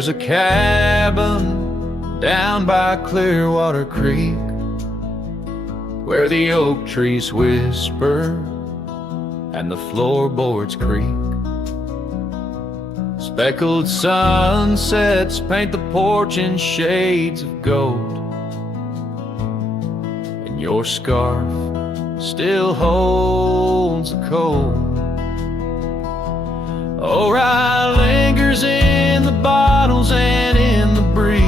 There's a cabin down by Clearwater Creek where the oak trees whisper and the floorboards creak. Speckled sunsets paint the porch in shades of gold, and your scarf still holds the cold. Oh, rye lingers in the bottles and in the breeze,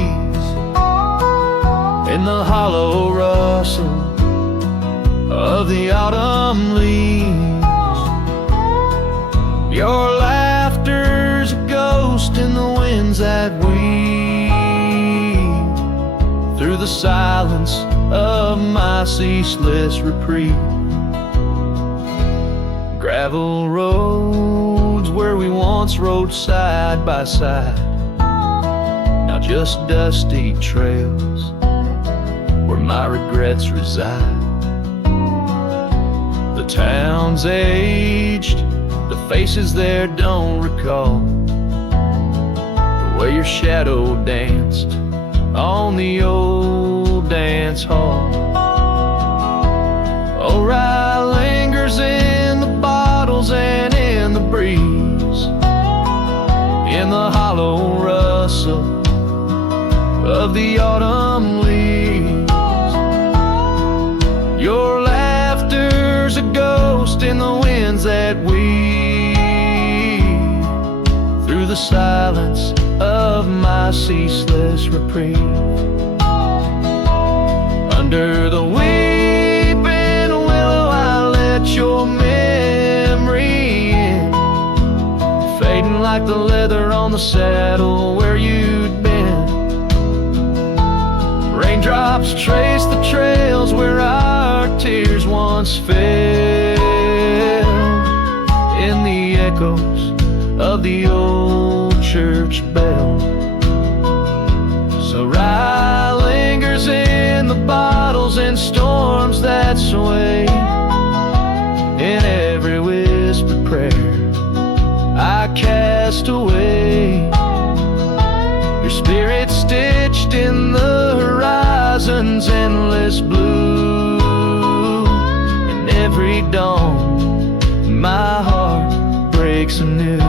in the hollow rustle of the autumn leaves. Your laughter's a ghost in the winds that weave through the silence of my ceaseless reprieve. Gravel roads where we once rode side by side, now just dusty trails where my regrets reside. The town's aged, the faces there don't recall the way your shadow danced on the old dance hall. Oh, rye lingers in the bottles and in the breeze, in the hollow rustle of the autumn leaves. Your laughter's a ghost in the winds that weave through the silence of my ceaseless reprieve. Under the weeping willow I let your memory in, fading like the leather on the saddle where you'd been. Raindrops trace the trails where our tears once fell, in the echoes of the old church bell. So rye lingers in the bottles and storms that sway, in every whispered prayer I cast away. Your spirit stitched in the horizon's endless blue, and every dawn my heart breaks anew.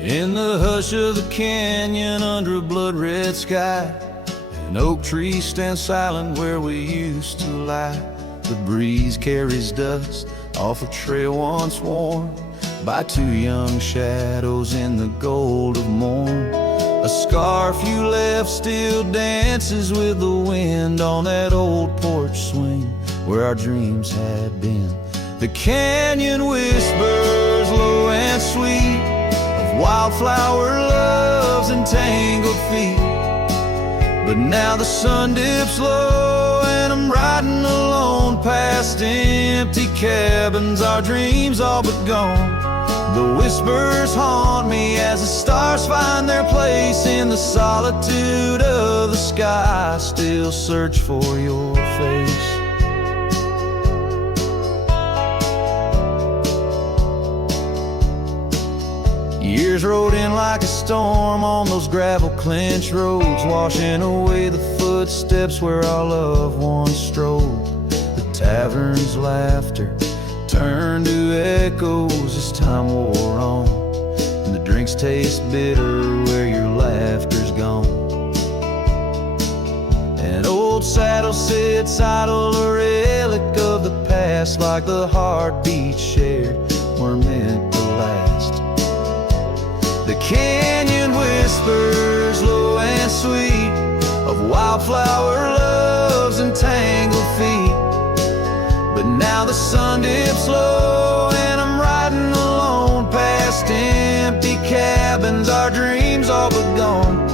In the hush of the canyon under a blood-red sky, an oak tree stands silent where we used to lie. The breeze carries dust off a trail once worn by two young shadows in the gold of morn. A scarf you left still dances with the wind on that old porch swing where our dreams had been. The canyon whispers low and sweet, wildflower loves and tangled feet. But now the sun dips low and I'm riding alone past empty cabins, our dreams all but gone. The whispers haunt me as the stars find their place in the solitude of the sky. I still search for your face. Years rode in like a storm on those gravel clenched roads, washing away the footsteps where our loved ones strolled. The tavern's laughter turned to echoes as time wore on, and the drinks taste bitter where your laughter's gone. An old saddle sits idle, a relic of the past, like the heartbeats shared were meant to last. The canyon whispers low and sweet of wildflower loves and tangled feet. But now the sun dips low and I'm riding alone past empty cabins, our dreams all but gone.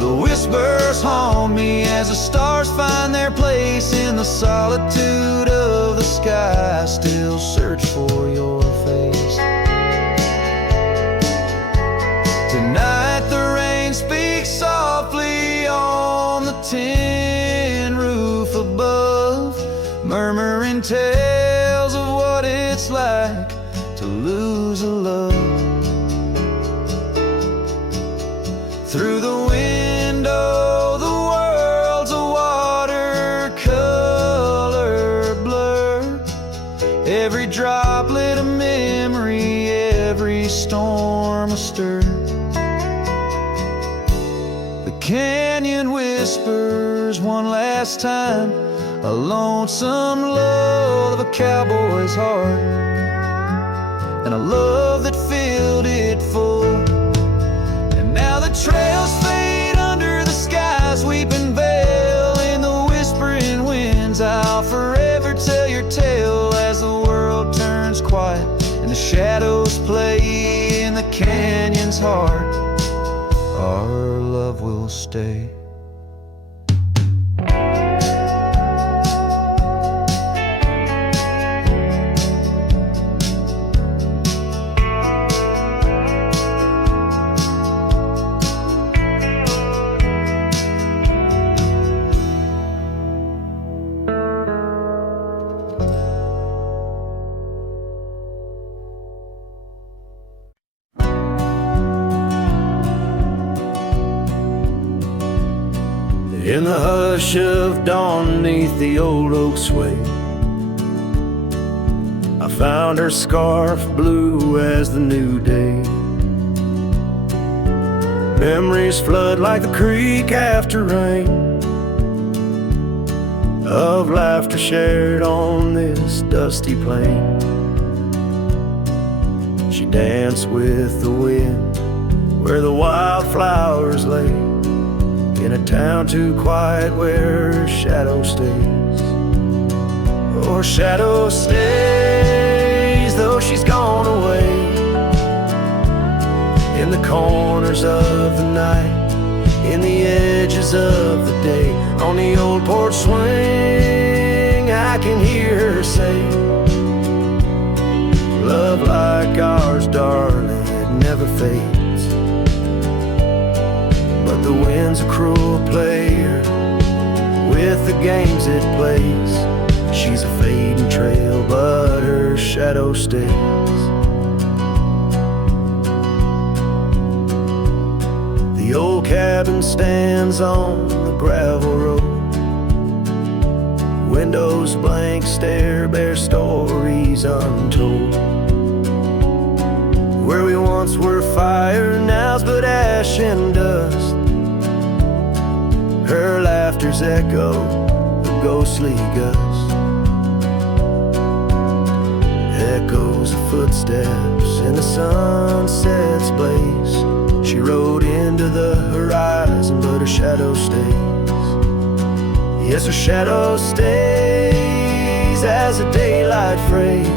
The whisper embers haunt me as the stars find their place in the solitude of the sky. I still search for your face. Tonight the rain speaks softly on the tin roof above, murmuring tales of what it's like to lose a love. Through the window, the world's a watercolor blur. Every droplet a memory, every storm a stir. The canyon whispers one last time, a lonesome lull of a cowboy's heart, and a love that filled it full. And now the trails fade under the sky's weeping veil. In the whispering winds I'll forever tell your tale as the world turns quiet and the shadows play in the canyon's heart. Our love will stay. In the hush of dawn neath the old oak sway, I found her scarf blue as the new day. Memories flood like the creek after rain, of laughter shared on this dusty plain. She danced with the wind where the wildflowers lay, in a town too quiet where her shadow stays. Oh, her shadow stays, though she's gone away. In the corners of the night, in the edges of the day, on the old porch swing, I can hear her say, love like ours, darling, it never fades. But the wind's a cruel player with the games it plays. She's a fading trail, but her shadow stays. The old cabin stands on the gravel road. Windows blank stare, bear stories untold. Where we once were fire, now's but ash and dust. Her laughter's echo, a ghostly gust. Echoes of footsteps in the sunset's blaze. She rode into the horizon, but her shadow stays. Yes, her shadow stays as a daylight phrase,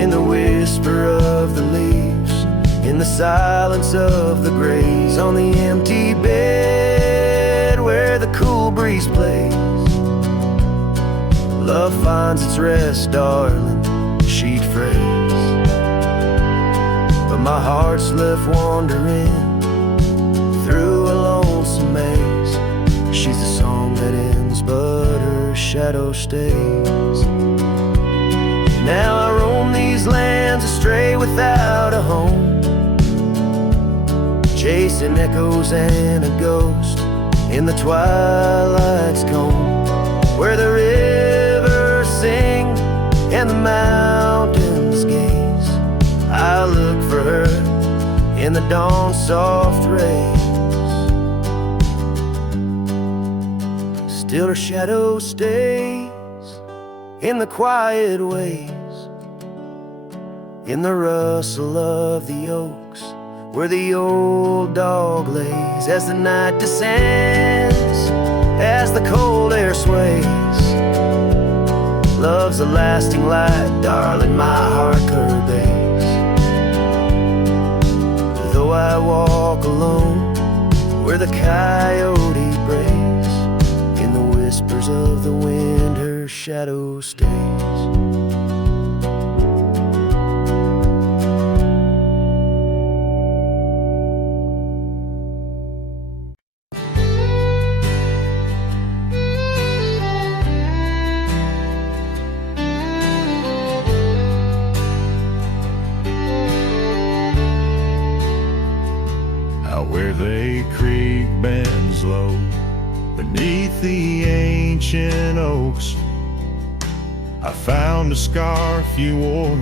in the whisper of the leaves, in the silence of the grays, on the empty bed where the cool breeze plays. Love finds its rest, darling, she'd phrase. But my heart's left wandering through a lonesome maze. She's the song that ends, but her shadow stays. Now I roam these lands astray without a home, chasing echoes and a ghost in the twilight's comb, where the rivers sing and the mountains gaze. I look for her in the dawn's soft rays. Still her shadow stays in the quiet ways, in the rustle of the oaks, where the old dog lays as the night descends, as the cold air sways. Love's a lasting light, darling, my heart curves. Though I walk alone where the coyote breaks. In the whispers of the wind, her shadow stays. Where they creek bends low beneath the ancient oaks, I found a scarf you wore,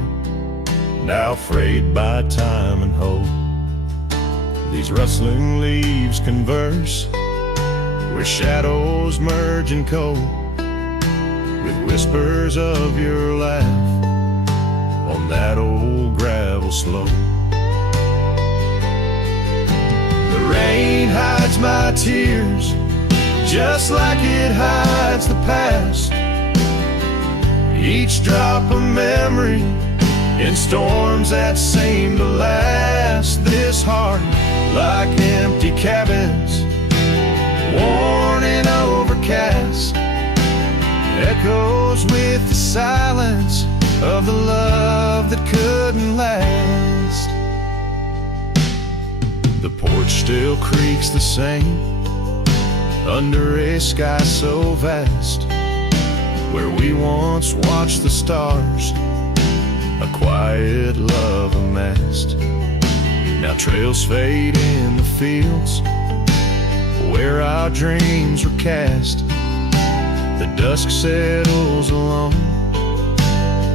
now frayed by time and hope. These rustling leaves converse where shadows merge and cope, with whispers of your laugh on that old gravel slope. The rain hides my tears just like it hides the past. Each drop a memory in storms that seem to last. This heart, like empty cabins, worn and overcast, echoes with the silence of the love that couldn't last. The porch still creaks the same under a sky so vast, where we once watched the stars, a quiet love amassed. Now trails fade in the fields where our dreams were cast. The dusk settles alone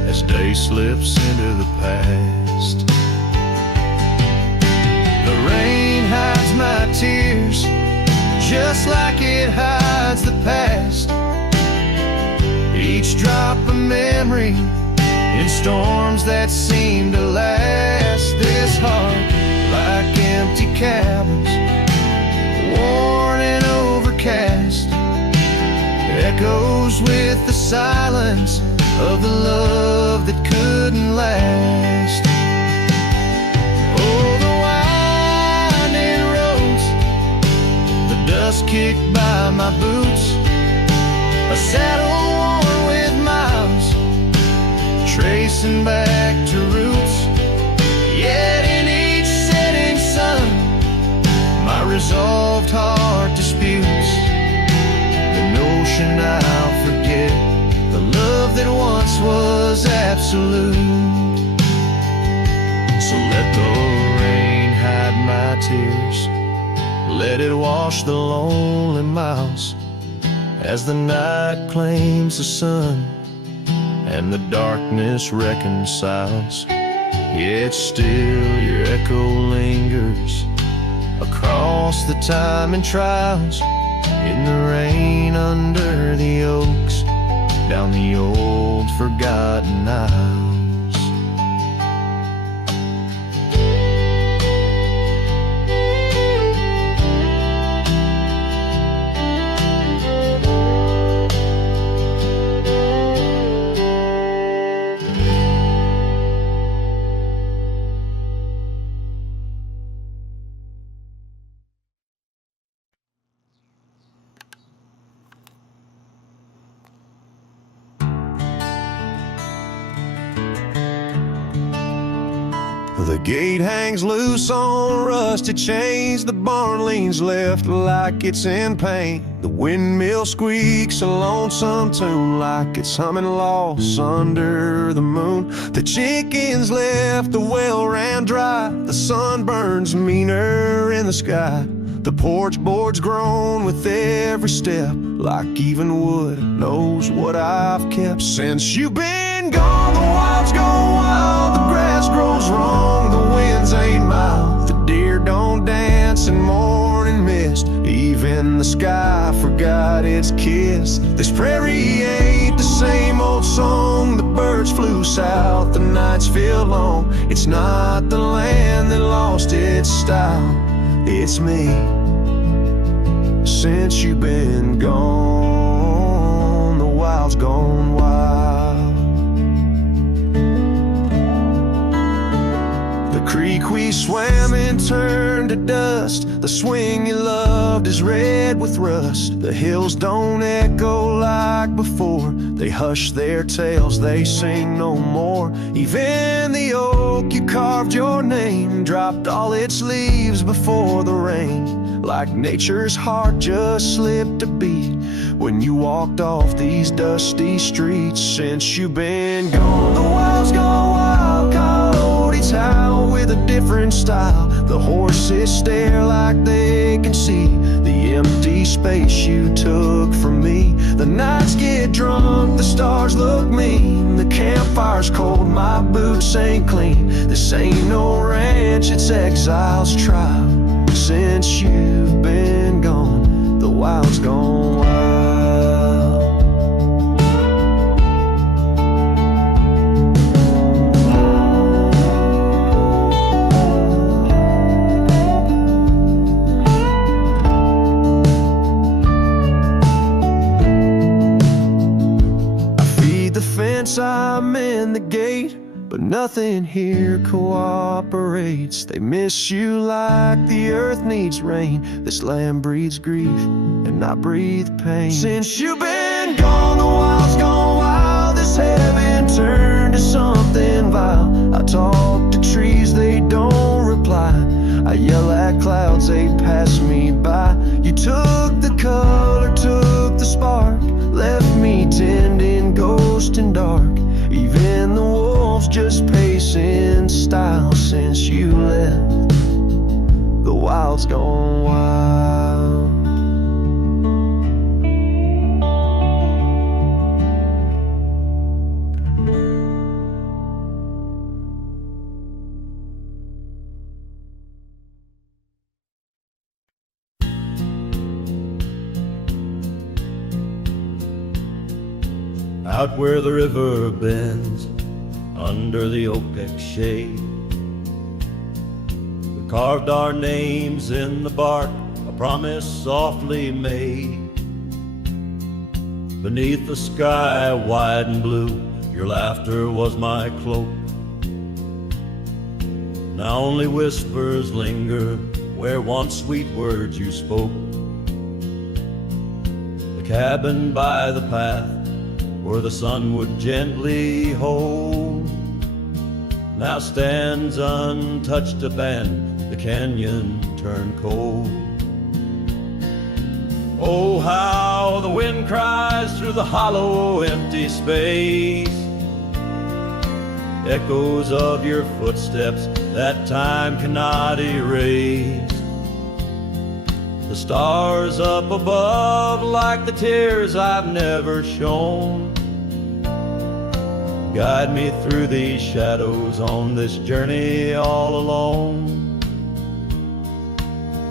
as day slips into the past. The rain hides my tears just like it hides the past. Each drop a memory in storms that seem to last. This heart, like empty cabins, worn and overcast, echoes with the silence of the love that couldn't last. Oh, the winding roads, the dust kicked by my boots, a saddle worn with miles, tracing back to roots. Yet in each setting sun, my resolved heart disputes the notion I'll forget the love that once was absolute. So let the rain hide my tears, let it wash the lonely miles, as the night claims the sun and the darkness reconciles. Yet still your echo lingers across the time and trials, in the rain under the oaks, down the old forgotten aisles. The gate hangs loose on rusted chains, the barn leans left like it's in pain. The windmill squeaks a lonesome tune like it's humming lost under the moon. The chickens left, the well ran dry, the sun burns meaner in the sky. The porch boards groan with every step, like even wood knows what I've kept. Since you've been gone, the wild's gone wild, the grass grows wrong, the winds ain't mild, the deer don't dance in morning mist, even the sky forgot its kiss. This prairie ain't the same old song, the birds flew south, the nights feel long. It's not the land that lost its style, it's me. Since you've been gone, the wild's gone wild. The creek we swam in turned to dust. The swing you loved is red with rust. The hills don't echo like before. They hush their tales, they sing no more. Even the oak you carved your name dropped all its leaves before the rain. Like nature's heart just slipped a beat when you walked off these dusty streets. Since you've been gone, the wild's gone wild. Coyotes howl with a different style. The horses stare like they can see the empty space you took from me. The nights get drunk, the stars look mean. The campfire's cold, my boots ain't clean. This ain't no ranch, it's exile's trial. Since you've been gone, the wild's gone wild. I'm in the gate, but nothing here cooperates. They miss you like the earth needs rain. This land breathes grief, and I breathe pain. Since you've been gone, the wild's gone wild. This heaven turned to something vile. I talk to trees, they don't reply. I yell at clouds, they pass me by. You took the color, took the spark, left me tending ghost and dark. Even the wolves just pace in style. Since you left, the wild's gone wild. Out where the river bends, under the oak shade, we carved our names in the bark, a promise softly made. Beneath the sky wide and blue, your laughter was my cloak. Now only whispers linger where once sweet words you spoke. The cabin by the path where the sun would gently hold, now stands untouched abandoned, the canyon turned cold. Oh, how the wind cries through the hollow empty space, echoes of your footsteps that time cannot erase. The stars up above like the tears I've never shown, guide me through these shadows on this journey all alone.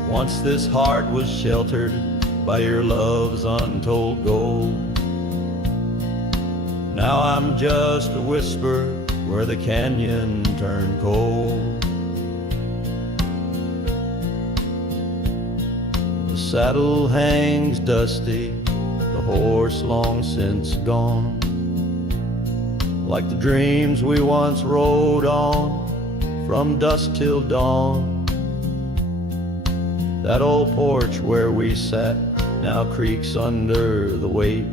Once this heart was sheltered by your love's untold gold. Now I'm just a whisper where the canyon turned cold. The saddle hangs dusty, the horse long since gone. Like the dreams we once rode on from dusk till dawn. That old porch where we sat now creaks under the weight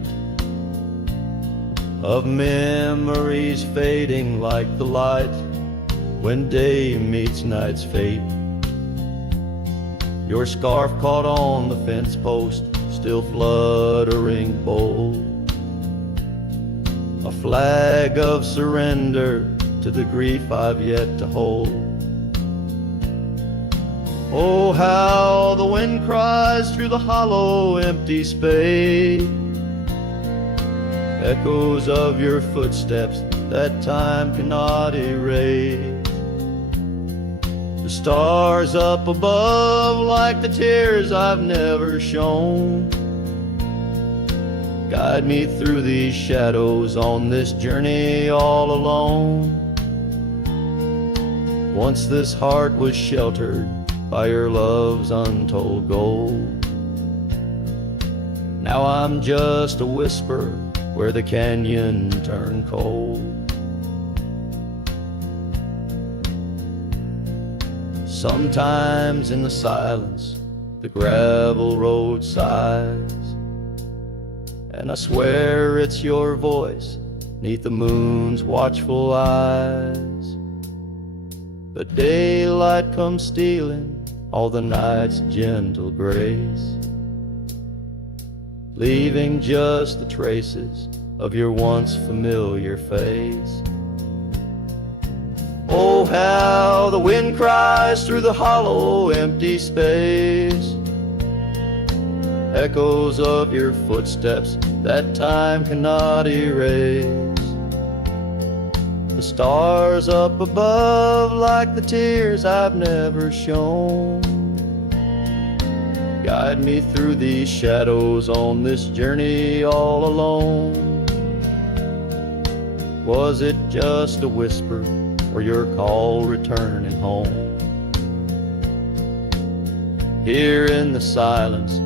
of memories fading like the light when day meets night's fate. Your scarf caught on the fence post, still fluttering bold, a flag of surrender to the grief I've yet to hold. Oh, how the wind cries through the hollow empty space, echoes of your footsteps that time cannot erase. The stars up above like the tears I've never shown, guide me through these shadows on this journey all alone. Once this heart was sheltered by your love's untold gold. Now I'm just a whisper where the canyon turned cold. Sometimes in the silence, the gravel road sighs, and I swear it's your voice 'neath the moon's watchful eyes. But daylight comes stealing all the night's gentle grace, leaving just the traces of your once familiar face. Oh, how the wind cries through the hollow, empty space, echoes of your footsteps that time cannot erase. The stars up above like the tears I've never shown, guide me through these shadows on this journey all alone. Was it just a whisper or your call returning home? Here in the silence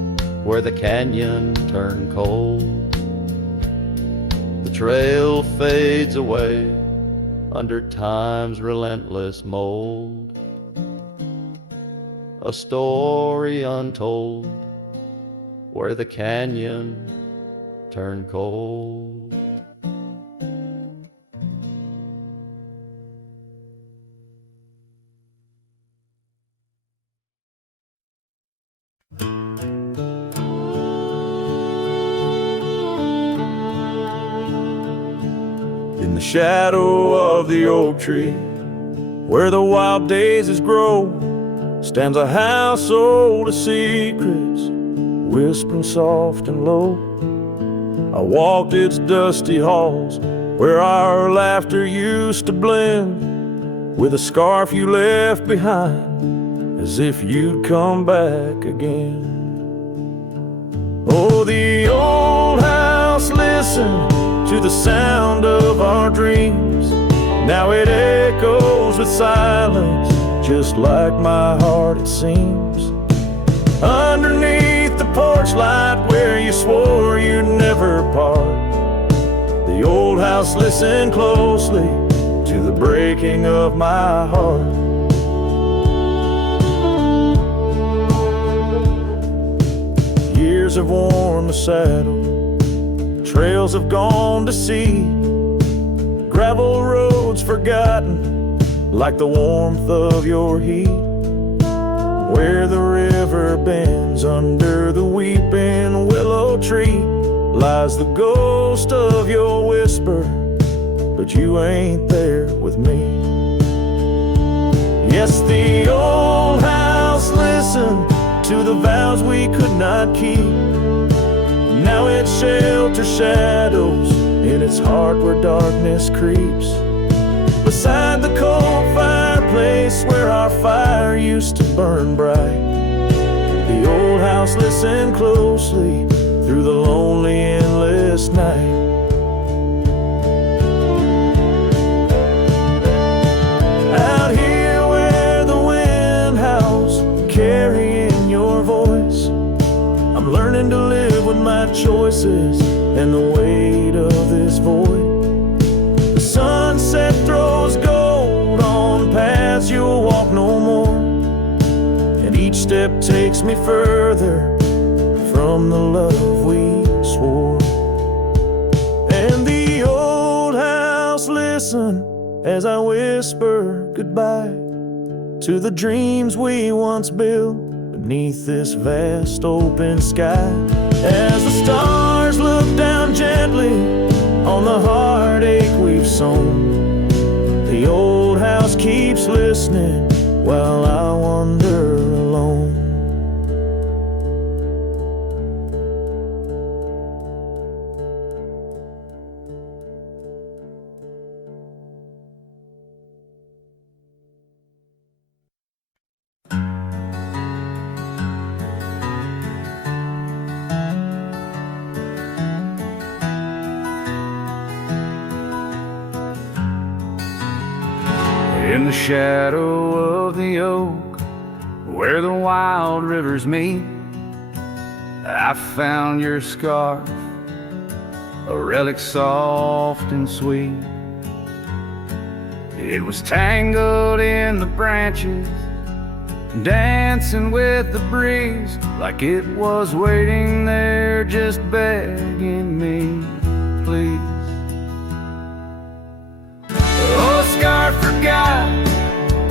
where the canyon turned cold, the trail fades away under time's relentless mold. A story untold where the canyon turned cold. In the shadow of the oak tree, where the wild daisies grow, stands a house old of secrets, whispering soft and low. I walked its dusty halls, where our laughter used to blend with a scarf you left behind, as if you'd come back again. Oh, the old house listened to the sound of our dreams. Now it echoes with silence, just like my heart it seems. Underneath the porch light where you swore you'd never part, the old house listened closely to the breaking of my heart. Years have worn the saddle, trails have gone to seed, gravel roads forgotten like the warmth of your heat. Where the river bends under the weeping willow tree lies the ghost of your whisper, but you ain't there with me. Yes, the old house listened to the vows we could not keep. Now it shelters shadows in its heart where darkness creeps. Beside the cold fireplace where our fire used to burn bright, the old house listened closely through the lonely endless night. Out here where the wind howls, carrying your voice, I'm learning to live with my choices and the weight of this void. The sunset throws gold on paths you'll walk no more, and each step takes me further from the love we swore. And the old house listen as I whisper goodbye to the dreams we once built beneath this vast open sky. As the stars look down gently on the heartache we've sown, the old house keeps listening while I wander alone. In the shadow of the oak, where the wild rivers meet, I found your scarf, a relic soft and sweet. It was tangled in the branches dancing with the breeze like it was waiting there, just begging me, please. Oh, scar forgot,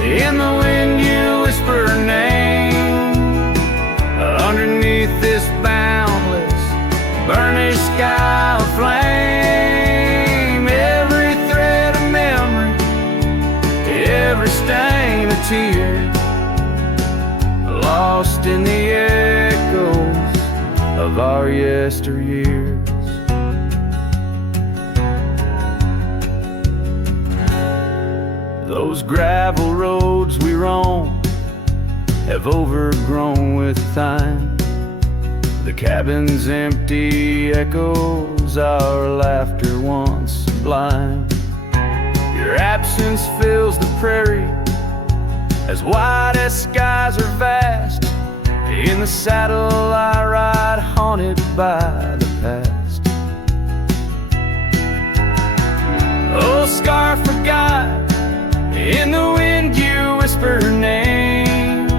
in the wind you whisper her name. Underneath this boundless, burnished sky of flame, every thread of memory, every stain of tear, lost in the echoes of our yesteryears. Those gravel roads we roam have overgrown with time. The cabin's empty echoes our laughter once sublime. Your absence fills the prairie, as wide as skies are vast. In the saddle I ride, haunted by the past. Oh, scar forgot, in the wind you whisper her name.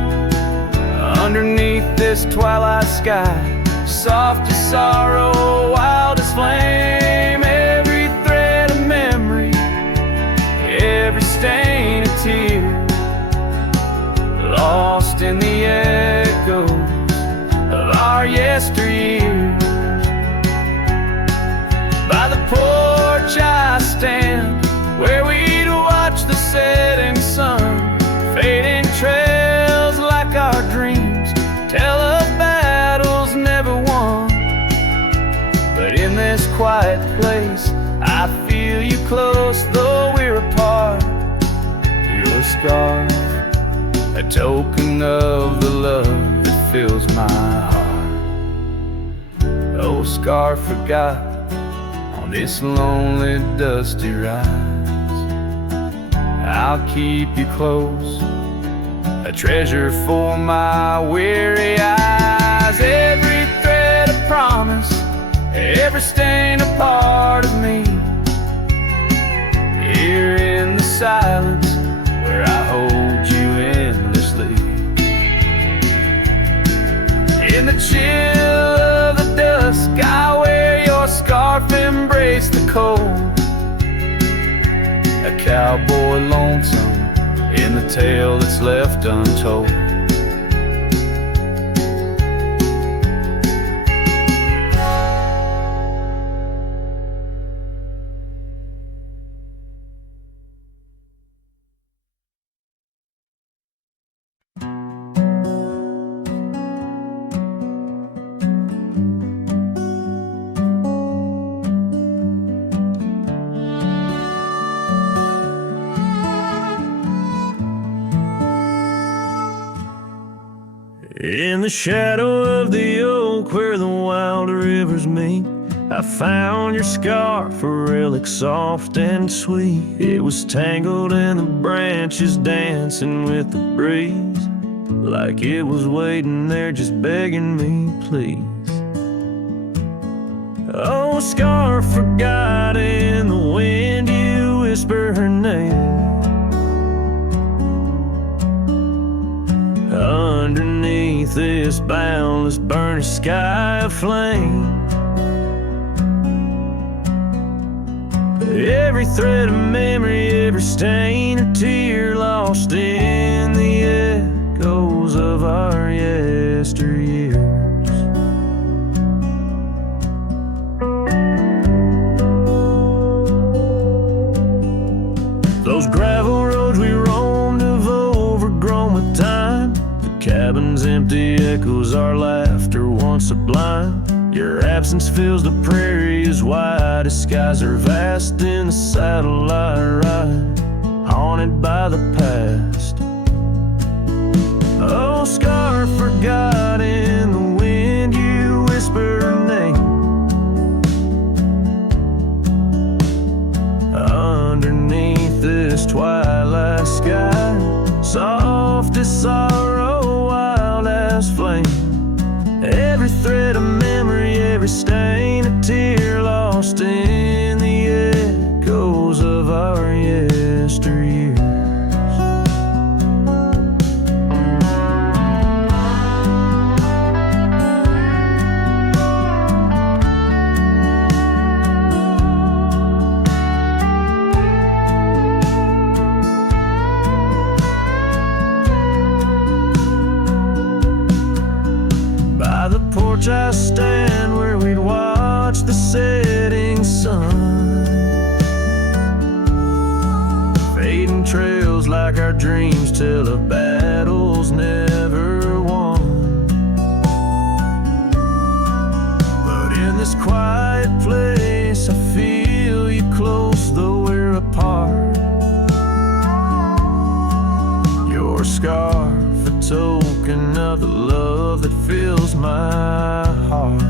Underneath this twilight sky, soft as sorrow, wild as flame, every thread of memory, every stain of tear, lost in the echoes of our yesteryears. By the porch I stand, where we'd watch the setting sun, fading trails like our dreams tell of battles never won. But in this quiet place I feel you close, though we're apart. Your scar, a token of the love that fills my heart. Oh, scar forgot, on this lonely dusty ride, I'll keep you close, a treasure for my weary eyes. Every thread a promise, every stain a part of me. Here in the silence where I hold you endlessly. In the chill of the dusk I wear your scarf, embrace the cold. A cowboy lonesome in the tale that's left untold. In the shadow of the oak where the wild rivers meet, I found your scarf, a relic soft and sweet. It was tangled in the branches, dancing with the breeze, like it was waiting there just begging me, please. Oh, scarf forgot, in the wind you whisper her name. Underneath this boundless burnished sky of flame, every thread of memory, every stain or tear, lost in the echoes of our yesteryears. Those gravel roads we roamed have overgrown with time. Cabin's empty echoes our laughter once sublime. Your absence fills the prairie as wide as skies are vast. In the saddle I ride, haunted by the past. Oh, scar forgot, in the wind you whisper her name. Underneath this twilight sky, soft as sorrow, wild as flame, every thread of memory, every stain a tear, lost in the echoes of our yesteryears. scarf, a token of the love that fills my heart.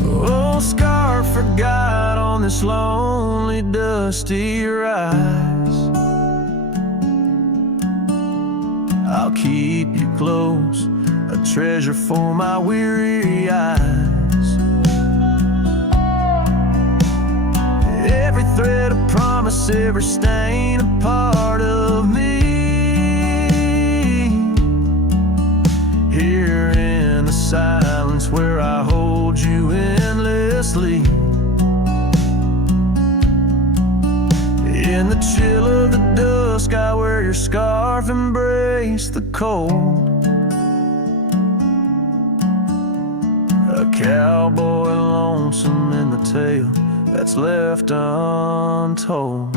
Oh, scarf forgot on this lonely, dusty rise. I'll keep you close, a treasure for my weary eyes. Every thread of promise, every stain a part of me. Here in the silence where I hold you endlessly. In the chill of the dusk, I wear your scarf, embrace the cold. A cowboy lonesome in the tale that's left untold.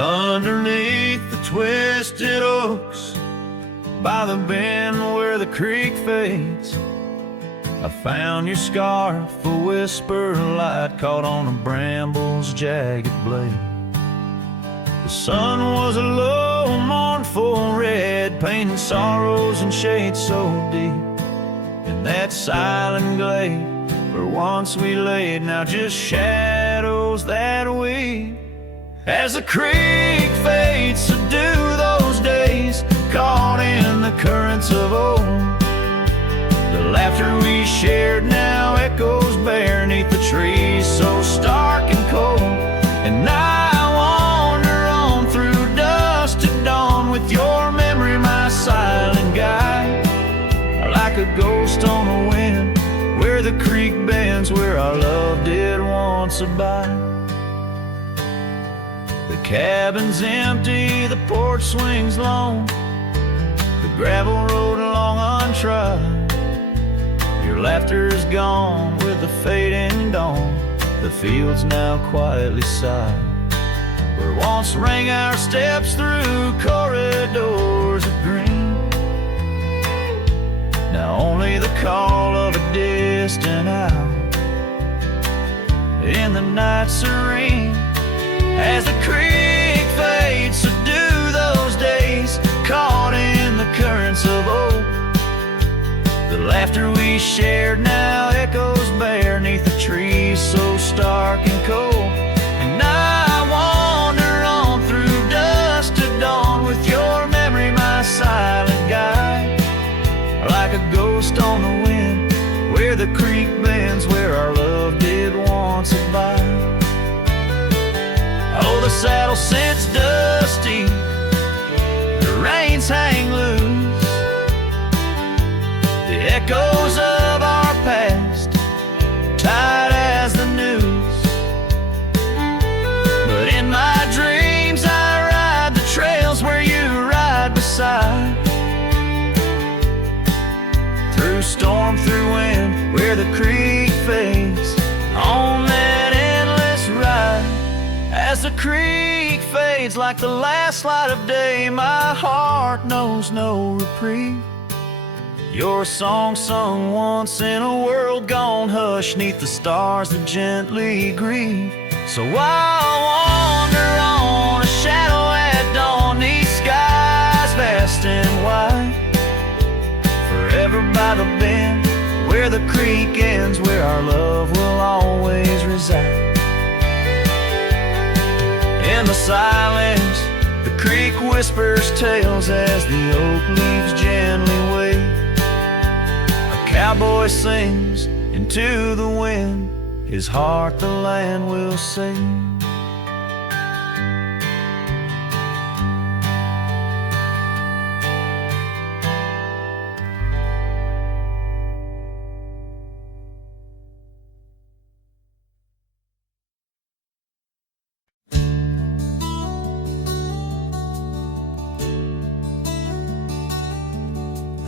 Underneath the twisted oaks, by the bend where the creek fades, I found your scarf, a whisper of light caught on a bramble's jagged blade. The sun was a low, mournful red, painting sorrows in shades so deep. In that silent glade where once we laid, now just shadows that weep. As the creek fades to do those days, caught in the currents of old. The laughter we shared now echoes bare 'neath the trees so stark and cold. And I wander on through dusk to dawn with your memory, my silent guide. Like a ghost on the wind, where the creek bends, where our love did once abide. The cabin's empty, the porch swings long, the gravel road long untrod. Your laughter is gone with the fading dawn, the fields now quietly sigh. Where once rang our steps through corridors of green, now only the call of a distant owl in the night serene. As the creek fades to do those days, caught in the currents of old. The laughter we shared now echoes bare 'neath the trees so stark and cold. And I wander on through dusk to dawn with your memory, my silent guide. Like a ghost on the wind, where the creek bends, where our love did once abide. Oh, the saddle sits dusty, the reins hang loose, the echoes of our past, tight as the news. But in my dreams I ride the trails where you ride beside. Through storm, through wind, where the creek fades, on that endless ride. As the creek fades like the last light of day, my heart knows no reprieve. Your song sung once in a world gone hush 'neath the stars that gently grieve. So I'll wander on, a shadow at dawn, these skies vast and wide. Forever by the bend, where the creek ends, where our love will always reside. In the silence, the creek whispers tales as the oak leaves gently wave. A cowboy sings into the wind, his heart the land will sing.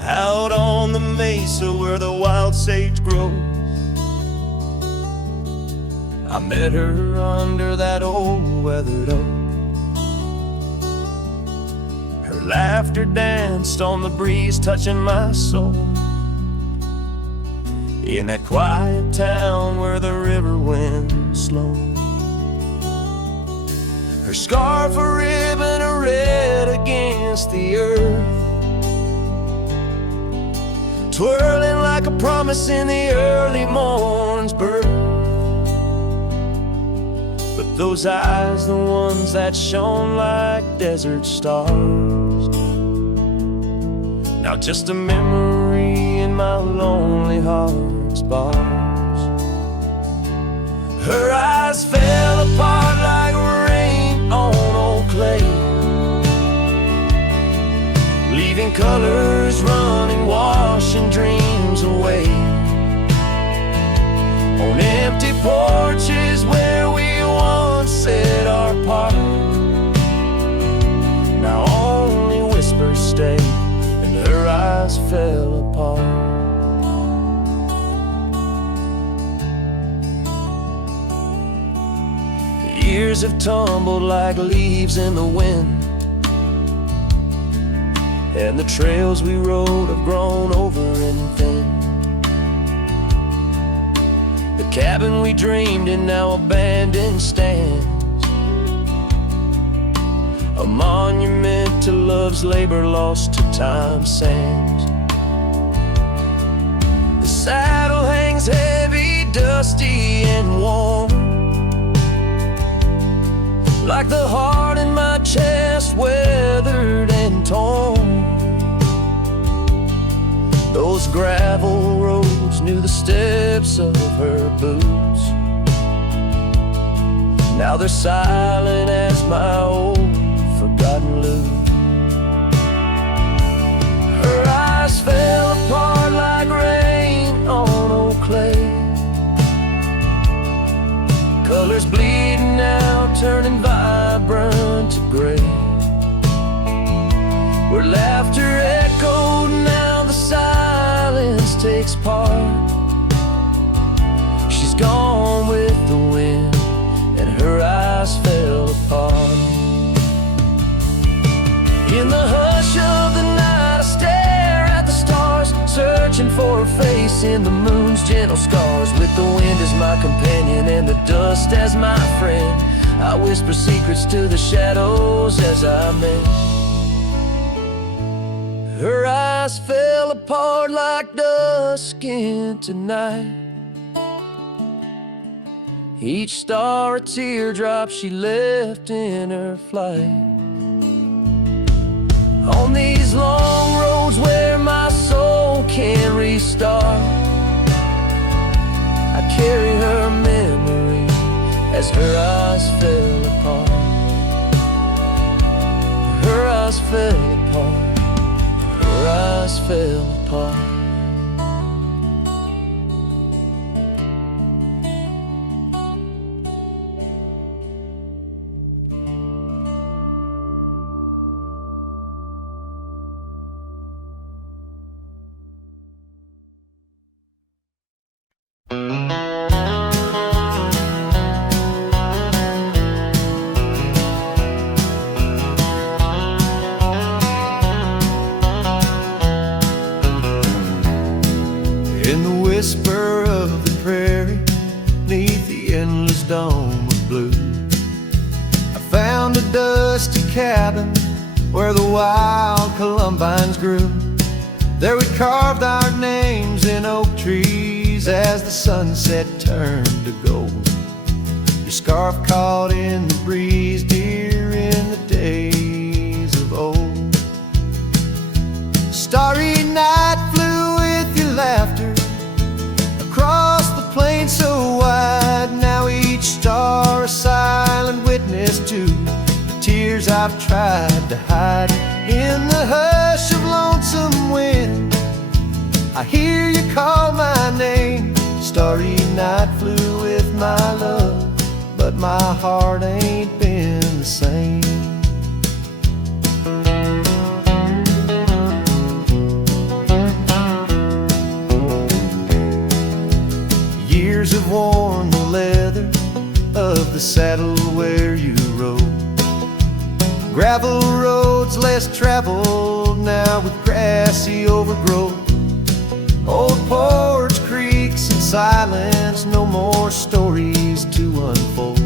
Out on the mesa where the wild sage grows, I met her under that old weathered oak. where laughter danced on the breeze, touching my soul. In that quiet town where the river winds slow. Her scarf a ribbon of red against the earth, twirling like a promise in the early morn's birth. But those eyes, the ones that shone like desert stars, now just a memory in my lonely heart's bars. Her eyes fell apart like rain on old clay, leaving colors running, washing dreams away. On empty porches where we once said our part, now only whispers stay, and her eyes fell apart. The years have tumbled like leaves in the wind, and the trails we rode have grown over and thin. The cabin we dreamed in now abandoned stands, a monument to love's labor lost to time's sands. The saddle hangs heavy, dusty and warm, like the heart in my chest, weathered and torn. Those gravel roads knew the steps of her boots, now they're silent as my old forgotten lute. Her eyes fell apart like rain on old clay, colors bleeding out, turning vibrant to gray. Where laughter echoed, now the silence takes part. She's gone with the wind, and her eyes fell apart. In the hush of the night, I stare at the stars, searching for her face in the moon's gentle scars. With the wind as my companion and the dust as my friend, I whisper secrets to the shadows as I mend. Her eyes fell apart like dusk into night, each star a teardrop she left in her flight. On these long roads where my soul can't restart, I carry her memory as her eyes fell apart. Her eyes fell apart. Her eyes fell apart. In the whisper of the prairie, neath the endless dome of blue, I found a dusty cabin where the wild columbines grew. There we carved our names in oak trees as the sunset turned to gold. Your scarf caught in the breeze, dear, in the days of old. Starry night flew with your laughter across the plain so wide. Now each star a silent witness to the tears I've tried to hide. In the hush of lonesome wind, I hear you call my name. Starry night flew with my love, but my heart ain't been the same. Years have worn the leather of the saddle where you rode, Gravel roads less traveled now with grassy overgrowth. Old porch creaks in silence, no more stories to unfold.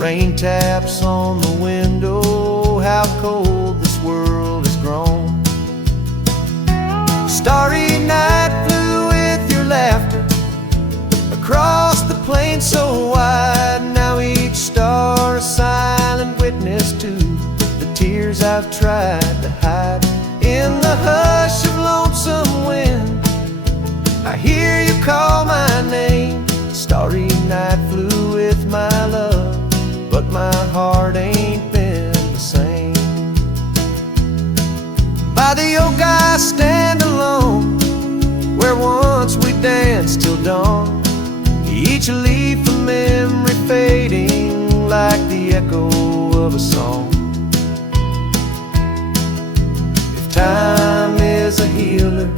Rain taps on the window, how cold this world has grown. Starry night flew with your laughter across the plain so wide. Now each star a silent witness to the tears I've tried to hide. In the hush of lonesome wind, I hear you call my name. Starry night flew with my love, but my heart ain't been the same. By the oak I stand alone, where once we danced till dawn. Each leaf a memory fading like the echo of a song. If time is a healer,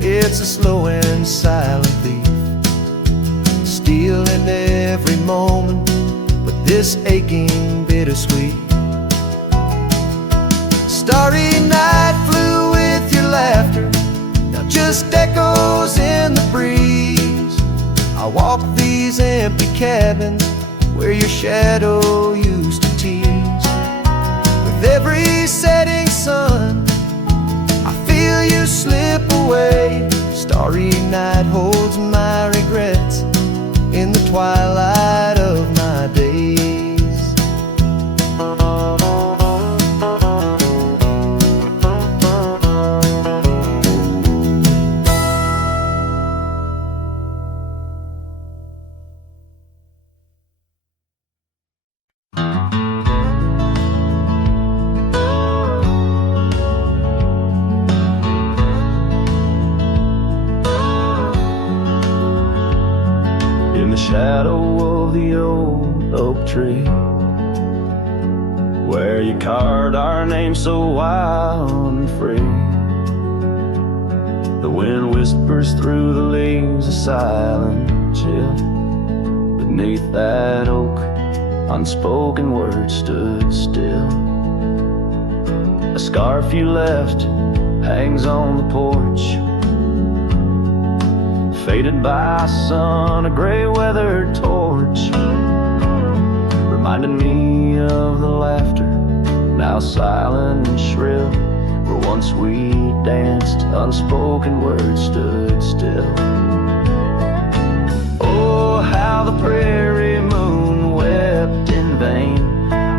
it's a slow and silent thief, stealing every moment, but this aching bittersweet. Starry night flew with your laughter, now just echoes in the breeze. I walk these empty cabins where your shadow used to tease. With every setting sun, I feel you slip away. Starry night holds my regrets in the twilight of my days. In the shadow of the old oak tree, where you carved our name so wild and free, the wind whispers through the leaves, a silent chill. Beneath that oak, unspoken words stood still. A scarf you left hangs on the porch, faded by sun, a gray weathered torch, reminding me of the laughter, now silent and shrill, where once we danced, unspoken words stood still. Oh, how the prairie moon wept in vain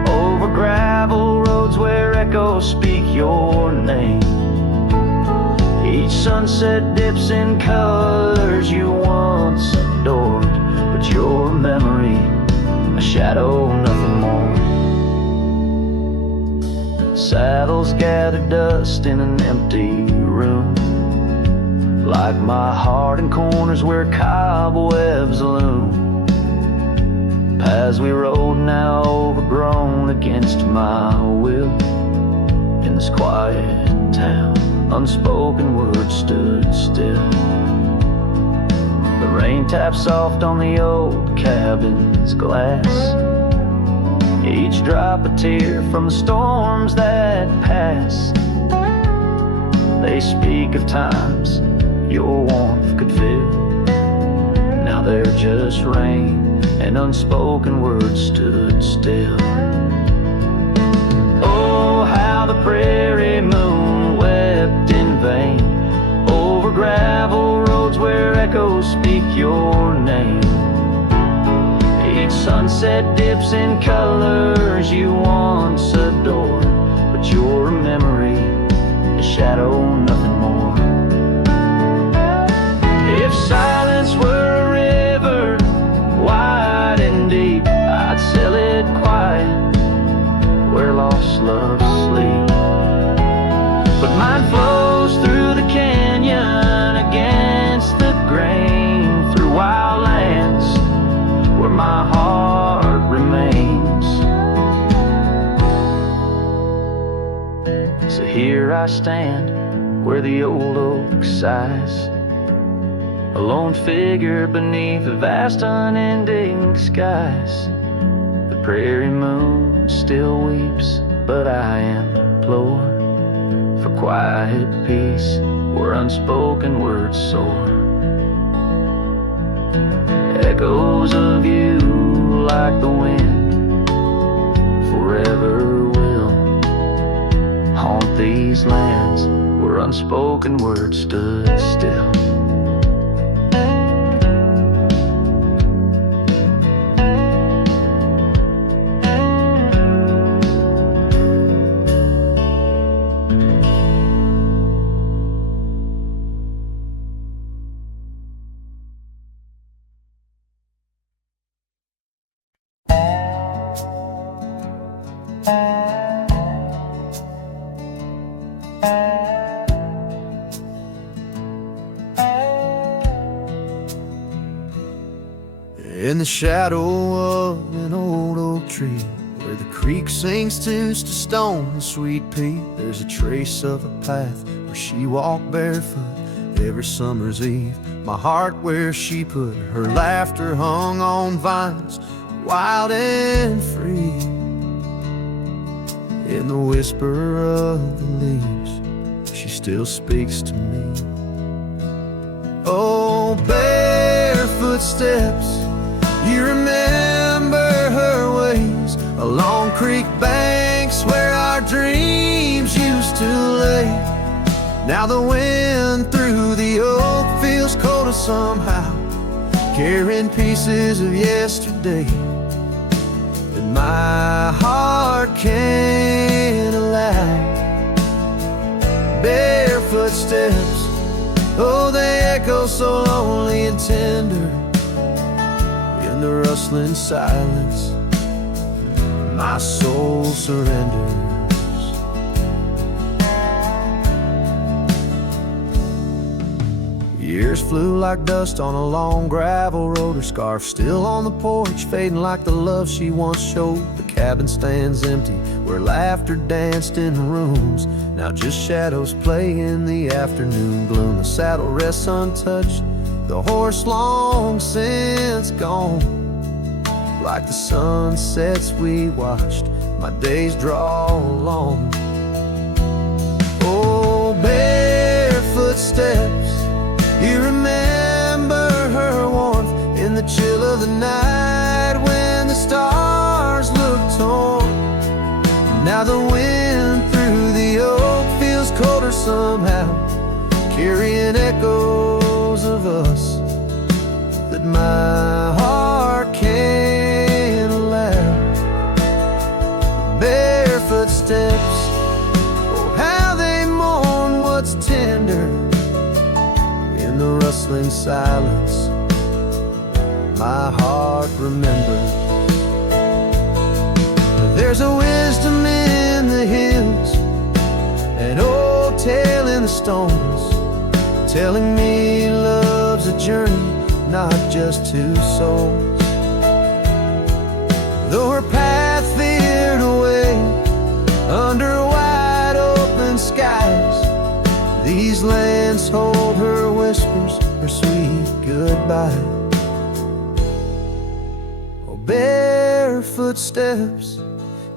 over gravel roads where echoes speak your name. Each sunset dips in colors you once adored, but your memory, a shadow, nothing more. Saddles gather dust in an empty room, like my heart in corners where cobwebs loom. Paths we rode now overgrown against my will. In this quiet town, unspoken words stood still. The rain tapped soft on the old cabin's glass, each drop a tear from the storms that pass. They speak of times your warmth could fill, now they're just rain and unspoken words stood still. Oh, how the prairie moon wept in vain over gravel roads where echoes speak your name. Each sunset dips in colors you once adored, but your memory, a shadow, nothing more. If silence were a river, wide and deep, I'd sail it quiet where lost loves sleep. But mine flows through the canyon against the grain, through wild lands where my heart remains. So here I stand where the old oak sighs, a lone figure beneath the vast unending skies. The prairie moon still weeps but I implore for quiet peace where unspoken words soar. Echoes of you like the wind forever will haunt these lands where unspoken words stood still. In the shadow of an old oak tree, where the creek sings tunes to stone and sweet pea, there's a trace of a path where she walked barefoot every summer's eve. My heart where she put her laughter hung on vines, wild and free. In the whisper of the leaves, she still speaks to me. Oh, barefoot steps, you remember her ways along creek banks where our dreams used to lay. Now the wind through the oak feels colder somehow, carrying pieces of yesterday that my heart can't allow. Barefoot steps, oh, they echo so lonely and tender. In the rustling silence, my soul surrenders. Years flew like dust on a long gravel road. Her scarf still on the porch, fading like the love she once showed. The cabin stands empty where laughter danced in the rooms. Now just shadows play in the afternoon gloom. The saddle rests untouched, the horse long since gone. Like the sunsets we watched, my days draw long. Oh, barefoot steps, you remember her warmth in the chill of the night when the stars looked torn. Now the wind through the oak feels colder somehow, carrying echoes of us that my heart can't allow. Barefoot steps, oh how they mourn what's tender. In the rustling silence, my heart remembers. There's a wisdom in the hills, an old tale in the stones, telling me love's a journey, not just two souls. Though her path veered away under wide open skies, these lands hold her whispers, her sweet goodbye. Oh, barefoot steps,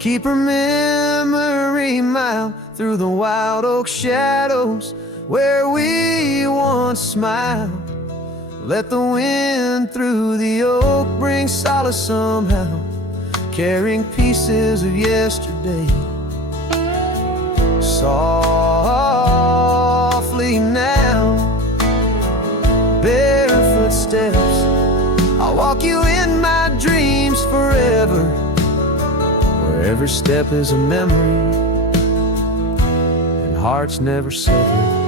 keep her memory mild through the wild oak shadows where we once smiled. Let the wind through the oak bring solace somehow, carrying pieces of yesterday. Softly now, barefoot steps, I'll walk you in my dreams forever, where every step is a memory and hearts never sever.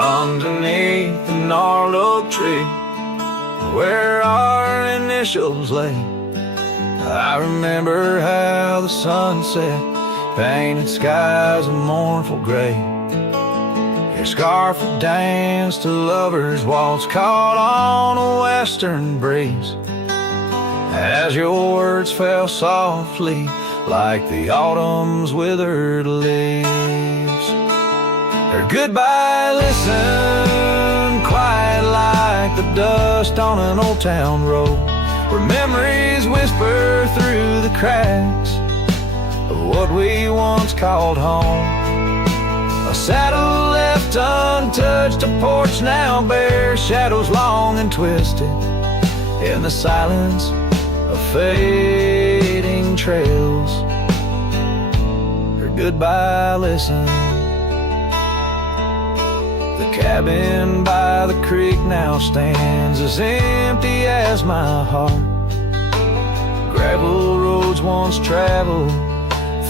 Underneath the gnarled oak tree where our initials lay, I remember how the sunset painted skies a mournful gray. Your scarf would dance to lovers' waltz caught on a western breeze, as your words fell softly like the autumn's withered leaves. Her goodbye listened quiet like the dust on an old town road, where memories whisper through the cracks of what we once called home. A saddle left untouched, a porch now bare, shadows long and twisted in the silence of fading trails. Her goodbye listened. The cabin by the creek now stands as empty as my heart. Gravel roads once traveled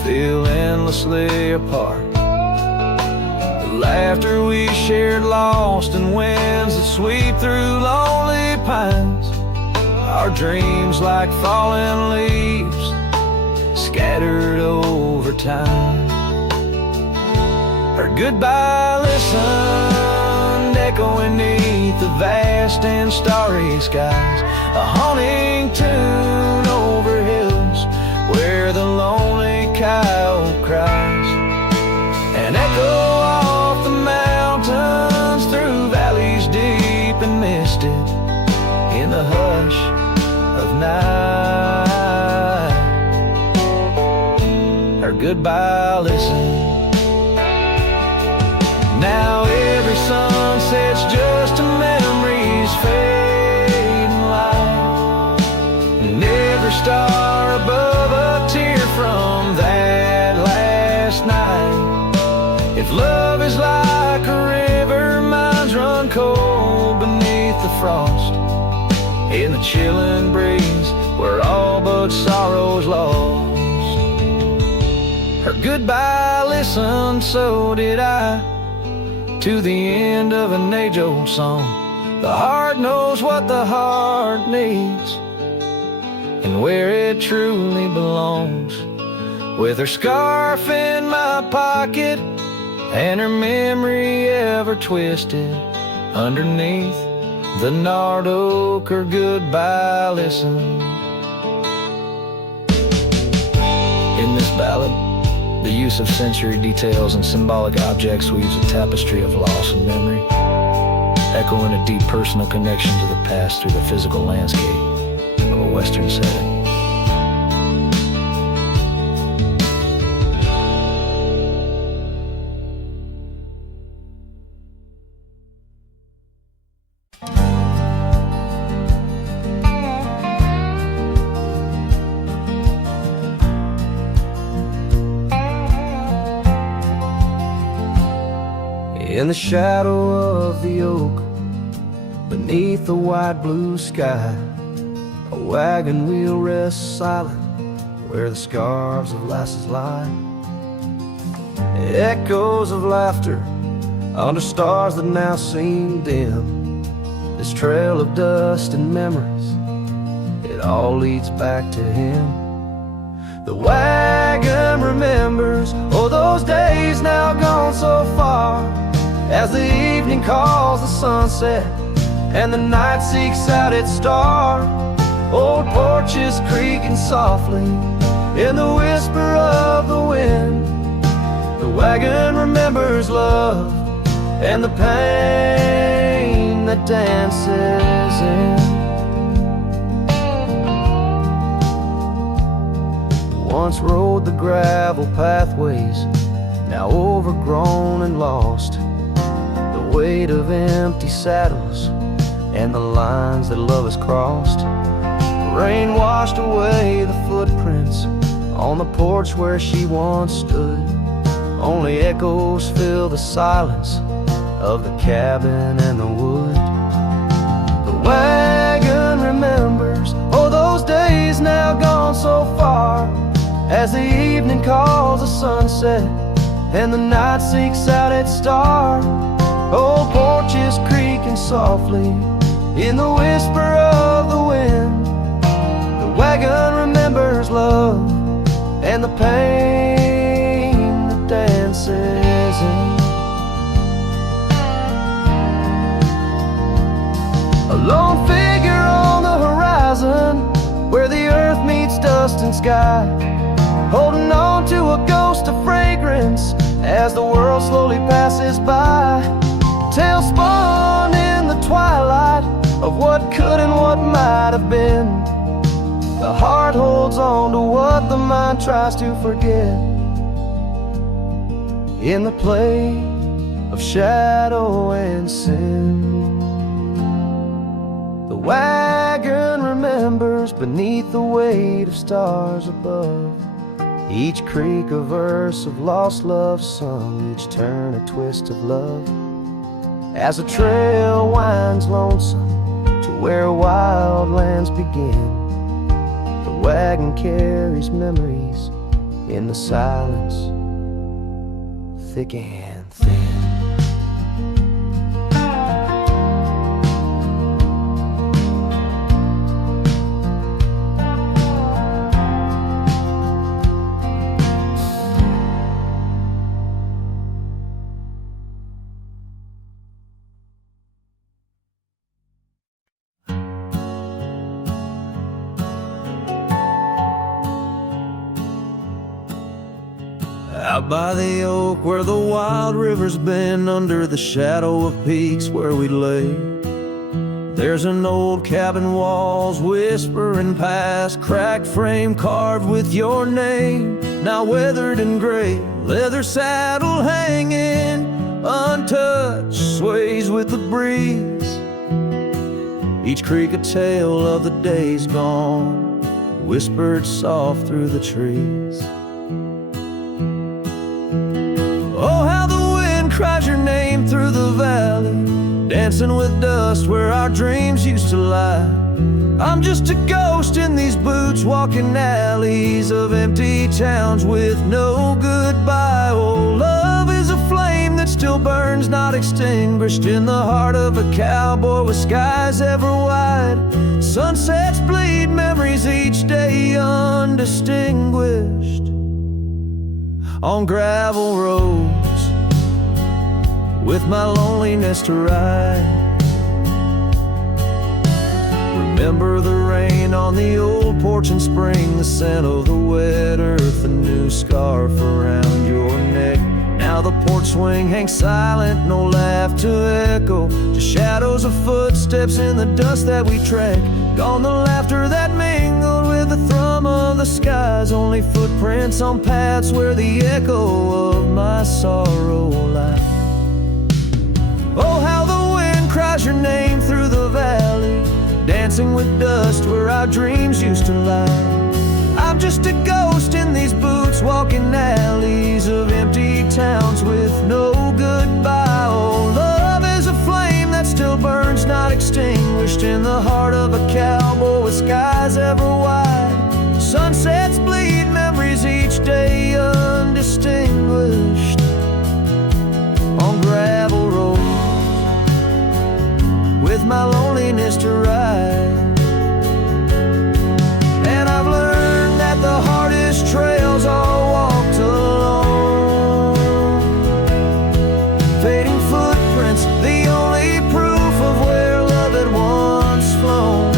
feel endlessly apart. The laughter we shared lost in winds that sweep through lonely pines. Our dreams like fallen leaves scattered over time. Her goodbye listened, echoing beneath the vast and starry skies. A haunting tune over hills where the lonely coyote cries. An echo off the mountains through valleys deep and misted in the hush of night. Her goodbye listen. Now every sunset's just a memory's fading light, and every star above a tear from that last night. If love is like a river, mine's run cold beneath the frost, in the chilling breeze where all but sorrow's lost. Her goodbye listened, so did I, to the end of an age-old song. The heart knows what the heart needs and where it truly belongs. With her scarf in my pocket and her memory ever twisted underneath the gnarled oak, her goodbye listen. In this ballad, the use of sensory details and symbolic objects weaves a tapestry of loss and memory, echoing a deep personal connection to the past through the physical landscape of a Western setting. In the shadow of the oak, beneath the wide blue sky, a wagon wheel rests silent where the scarves of lasses lie. Echoes of laughter under stars that now seem dim. This trail of dust and memories, it all leads back to him. The wagon remembers, oh, those days now gone so far, as the evening calls the sunset and the night seeks out its star. Old porches creaking softly in the whisper of the wind. The wagon remembers love and the pain that dances in. Once rode the gravel pathways, now overgrown and lost. The weight of empty saddles and the lines that love has crossed. Rain washed away the footprints on the porch where she once stood. Only echoes fill the silence of the cabin and the wood. The wagon remembers, oh, those days now gone so far, as the evening calls the sunset and the night seeks out its star. Old porches creaking softly in the whisper of the wind. The wagon remembers love and the pain that dances in. sky, holding on to a ghost of fragrance as the world slowly passes by. Tales spun in the twilight of what could and what might have been. The heart holds on to what the mind tries to forget. In the play of shadow and sin, the wagon remembers beneath the weight of stars above. Each creak a verse of lost love sung, each turn a twist of love. As the trail winds lonesome to where wild lands begin, the wagon carries memories in the silence, thick and thin. Out by the oak where the wild rivers bend, under the shadow of peaks where we lay, there's an old cabin, walls whispering past, cracked frame carved with your name, now weathered and gray, leather saddle hanging untouched, sways with the breeze. Each creak a tale of the days gone, whispered soft through the trees. Oh, how the wind cries your name through the valley, dancing with dust where our dreams used to lie. I'm just a ghost in these boots, walking alleys of empty towns with no goodbye. Oh, love is a flame that still burns, not extinguished, in the heart of a cowboy with skies ever wide. Sunsets bleed memories each day undistinguished on gravel roads with my loneliness to ride. Remember the rain on the old porch in spring, the scent of the wet earth, a new scarf around your neck. Now the porch swing hangs silent, no laugh to echo, just shadows of footsteps in the dust that we trek. Gone the laughter that mingled with the thrum of the skies, only footprints on paths where the echo of my sorrow lies. Oh, how the wind cries your name through the valley, dancing with dust where our dreams used to lie. I'm just a ghost in these boots, walking alleys of empty towns with no goodbye. Oh, love is a flame that still burns, not extinguished, in the heart of a cowboy with skies ever wide. Sunsets bleed memories each day undistinguished on gravel roads with my loneliness to ride. And I've learned that the hardest trails are walked alone, fading footprints, the only proof of where love had once flown.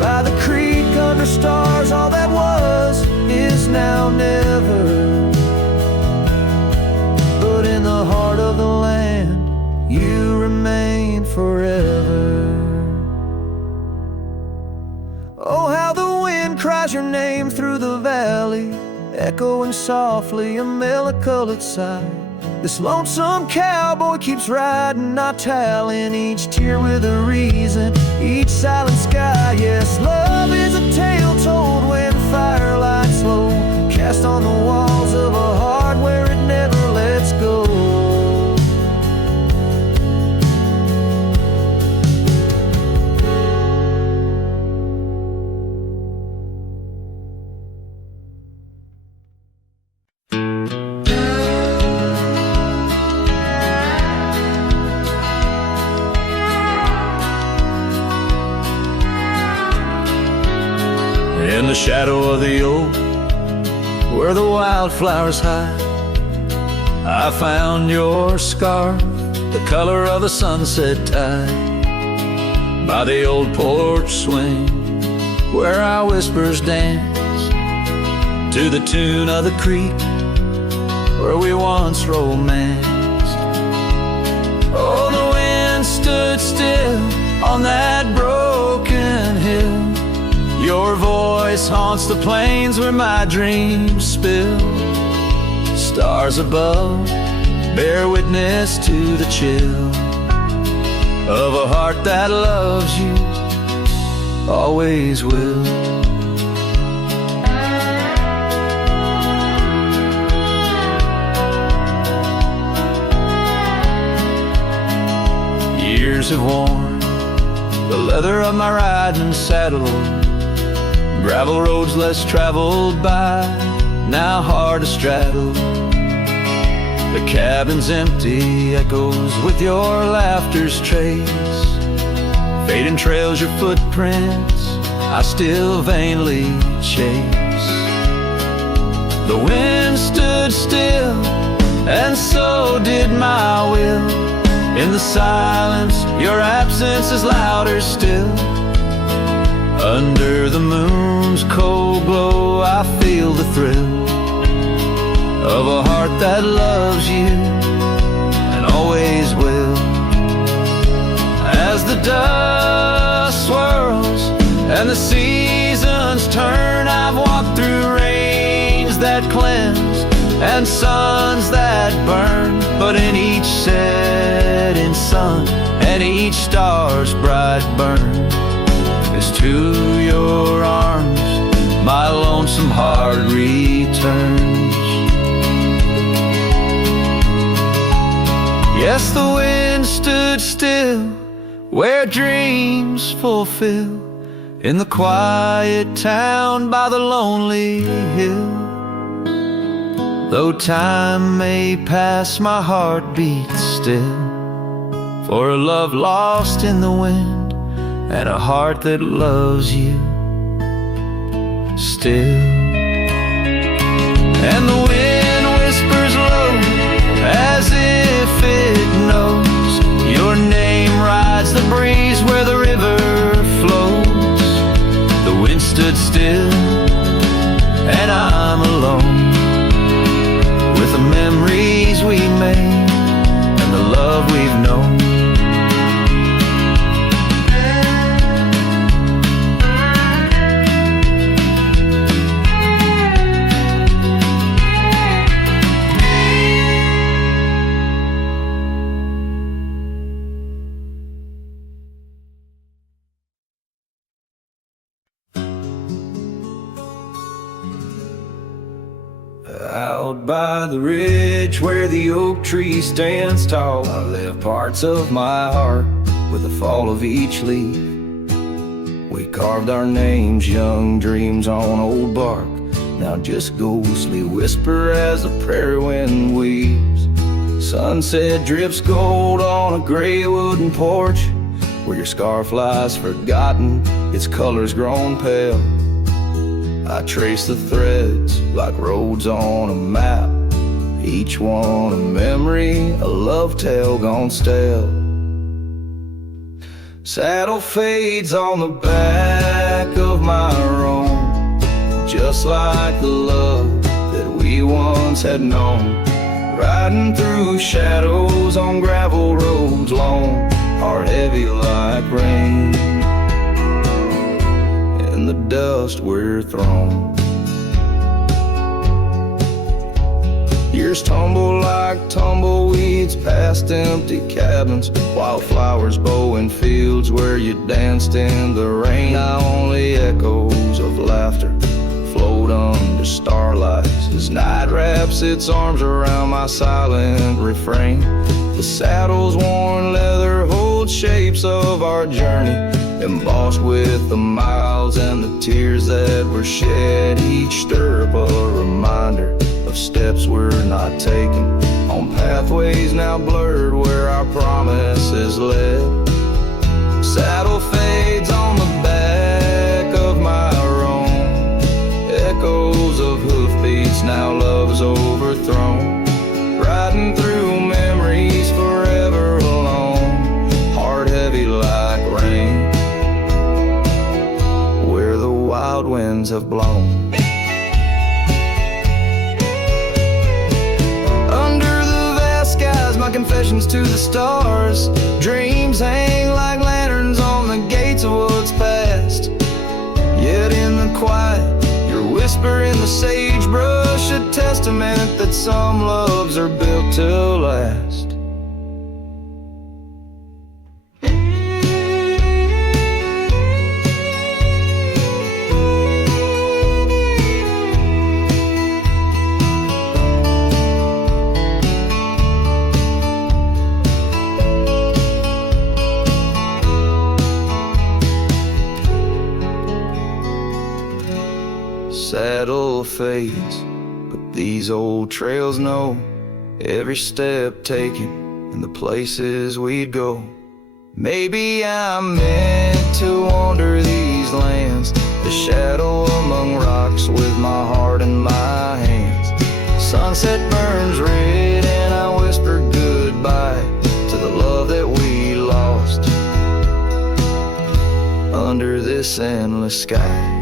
By the creek under stars, all that was is now never, but in the heart of the land you remain forever. Oh, how the wind cries your name through the valley, echoing softly a melody sigh. This lonesome cowboy keeps riding, not tallying each tear with a reason, each silent sky. Yes, love is a tale told when firelights low, cast on the walls of a heart where it never lets go. In the shadow of the oak, where the wildflowers hide, I found your scarf, the color of a sunset tide. By the old porch swing, where our whispers dance to the tune of the creek where we once romanced. Oh, the wind stood still on that broken hill. Your voice haunts the plains where my dreams spill. Stars above bear witness to the chill of a heart that loves you, always will. Years have worn the leather of my riding saddle, gravel roads less traveled by, now hard to straddle. The cabin's empty, echoes with your laughter's trace. Fading trails your footprints, I still vainly chase. The wind stood still, and so did my will. In the silence, your absence is louder still. Under the moon's cold glow, I feel the thrill of a heart that loves you and always will. As the dust swirls and the seasons turn, I've walked through rains that cleanse and suns that burn, but in each setting sun and each star's bright burn is to your arms my lonesome heart returns. Yes, the wind stood still where dreams fulfill, in the quiet town by the lonely hill. Though time may pass, my heart beats still for a love lost in the wind and a heart that loves you still. And the wind whispers low as if it knows your name rides the breeze where the river flows. The wind stood still and I'm alone with the memories we made and the love we've known. Out by the ridge where the oak tree stands tall, I left parts of my heart with the fall of each leaf. We carved our names, young dreams on old bark, now just ghostly whisper as the prairie wind weaves. Sunset drips gold on a gray wooden porch where your scarf lies forgotten, its colors grown pale. I trace the threads like roads on a map, each one a memory, a love tale gone stale. Saddle fades on the back of my roan, just like the love that we once had known. Riding through shadows on gravel roads long, heart heavy like rain. In the dust we're thrown. Years tumble like tumbleweeds past empty cabins, wildflowers bow in fields where you danced in the rain. Now only echoes of laughter float under starlight as night wraps its arms around my silent refrain. The saddle's worn leather holds shapes of our journey, embossed with the miles and the tears that were shed. Each stirrup a reminder of steps we're not taking, on pathways now blurred where our promises led. Saddle fades on the back of my roan, echoes of hoofbeats, now love's overthrown. Riding through memories forever alone, heart heavy like rain, where the winds have blown. Under the vast skies, my confessions to the stars. Dreams hang like lanterns on the gates of what's past. Yet in the quiet, your whisper in the sagebrush, a testament that some loves are built to last. Saddle fades, but these old trails know every step taken and the places we'd go. Maybe I'm meant to wander these lands, the shadow among rocks with my heart in my hands. Sunset burns red and I whisper goodbye to the love that we lost under this endless sky.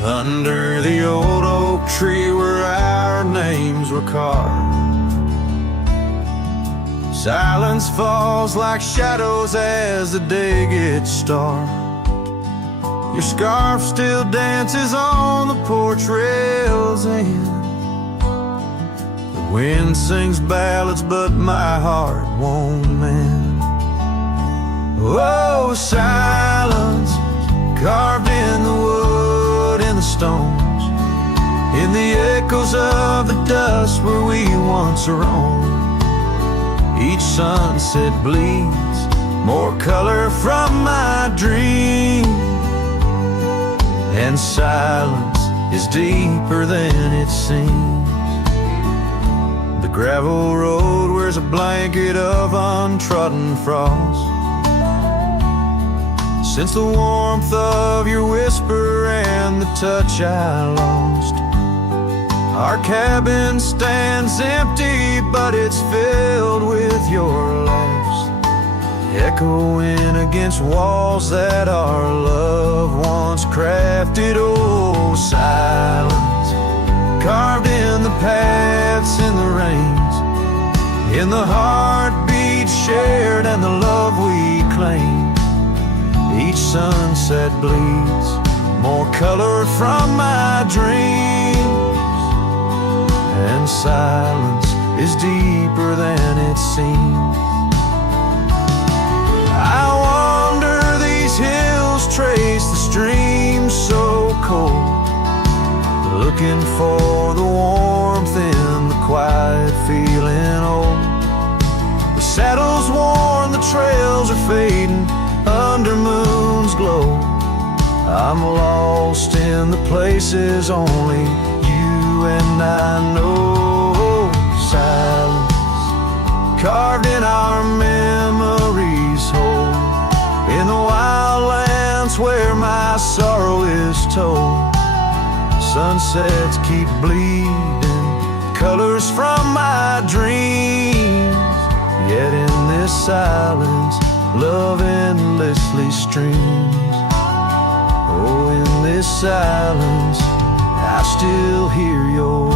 Under the old oak tree where our names were carved, silence falls like shadows as the day gets dark. Your scarf still dances on the porch rails and the wind sings ballads, but my heart won't mend. Oh, silence carved in the wood, in the stones, in the echoes of the dust where we once roamed. Each sunset bleeds more color from my dream, and silence is deeper than it seems. The gravel road wears a blanket of untrodden frost since the warmth of your whisper and the touch I lost. Our cabin stands empty, but it's filled with your laughs, echoing against walls that our love once crafted. Oh, silence carved in the paths, in the rains, in the heartbeat shared and the love we claim. Each sunset bleeds more color from my dreams, and silence is deeper than it seems. I wander these hills, trace the streams so cold, looking for the warmth in the quiet, feeling old. The saddle's worn, the trails are fading under moon's glow. I'm lost in the places only you and I know. Silence carved in our memories hold, in the wildlands where my sorrow is told. Sunsets keep bleeding colors from my dreams, yet in this silence love endlessly streams. Oh, in this silence I still hear your